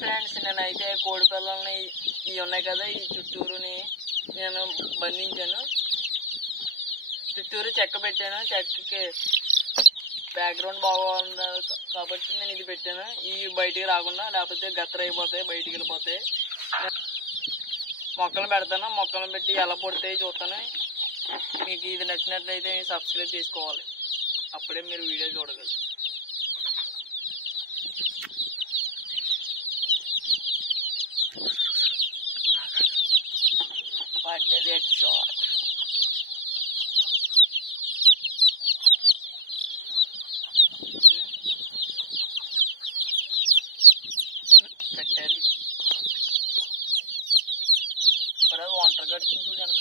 Friends, నేనైతే కోడి పిల్లల్ని ఇవి ఉన్నాయి కదా, ఈ చుట్టూరుని నేను బంధించాను. చుట్టూరు చెక్క పెట్టాను. చెక్కకి బ్యాక్గ్రౌండ్ బాగుంది కాబట్టి నేను ఇది పెట్టాను. ఇవి బయటికి రాకుండా, లేకపోతే గత్తర అయిపోతాయి, బయటికి వెళ్ళిపోతాయి. మొక్కలు పెడతాను. మొక్కలను పెట్టి ఎలా పడతాయి చూస్తాను. మీకు ఇది నచ్చినట్లయితే సబ్స్క్రైబ్ చేసుకోవాలి. అప్పుడే మీరు వీడియో చూడగలరు. పడ్డది హెడ్ షాట్. పెట్టాలి. మరి అది ఒంటరి గడుతుంది చూడు వెనక.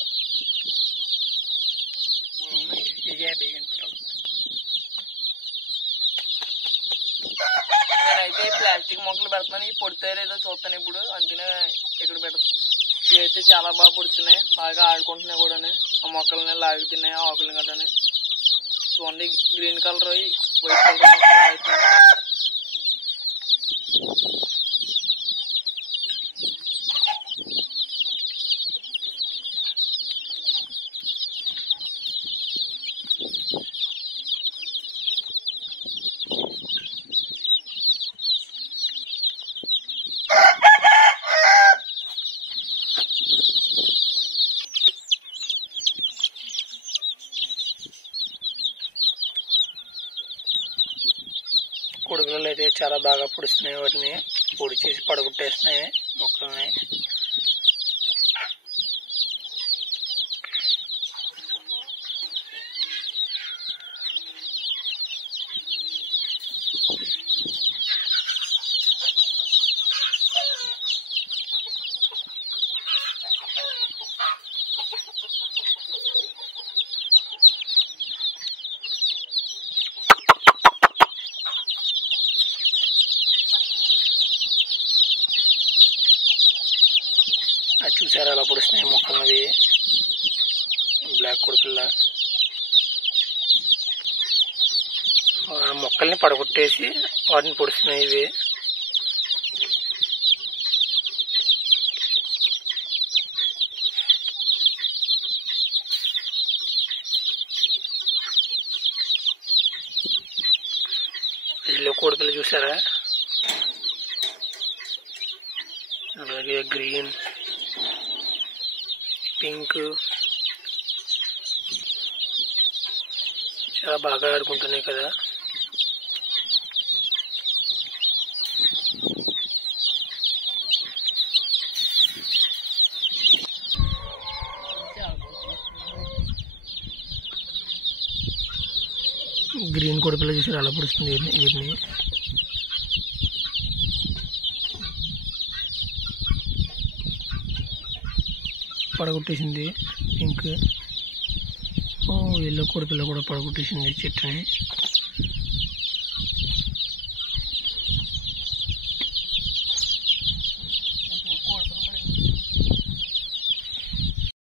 నేనైతే ప్లాస్టిక్ మొక్కలు పెడతాను. ఇవి పొడితే లేదో చూస్తాను ఇప్పుడు, అందుకనే ఇక్కడ పెడతాను. ఇవి అయితే చాలా బాగా పొడుతున్నాయి, బాగా ఆడుకుంటున్నాయి కూడా. ఆ మొక్కలని లాగుతున్నాయి, ఆకులు కట్టని. చూడండి, గ్రీన్ కలర్ వైట్ కలర్ మొక్కలు లాగుతున్నాయి. కొడుకులు అయితే చాలా బాగా పొడుస్తున్నాయి. వాటిని పొడి చేసి పడగొట్టేస్తున్నాయి మొక్కల్ని. అది చూసారా అలా పొడుస్తున్నాయి మొక్కలవి, బ్లాక్ కొడుకుల్లా. ఆ మొక్కల్ని పడగొట్టేసి వాటిని పొడుస్తున్నాయి ఇవి. ఎల్లో కోడిపిల్ల చూసారా, అలాగే గ్రీన్, పింక్ చాలా బాగా ఆడుకుంటున్నాయి కదా. గ్రీన్ కొడుకులో చూసి అలా పొడుస్తుంది వీటిని. పడగొట్టేసింది పింక్. ఎల్లో కొడుకులో కూడా పడగొట్టేసింది చెట్టుని.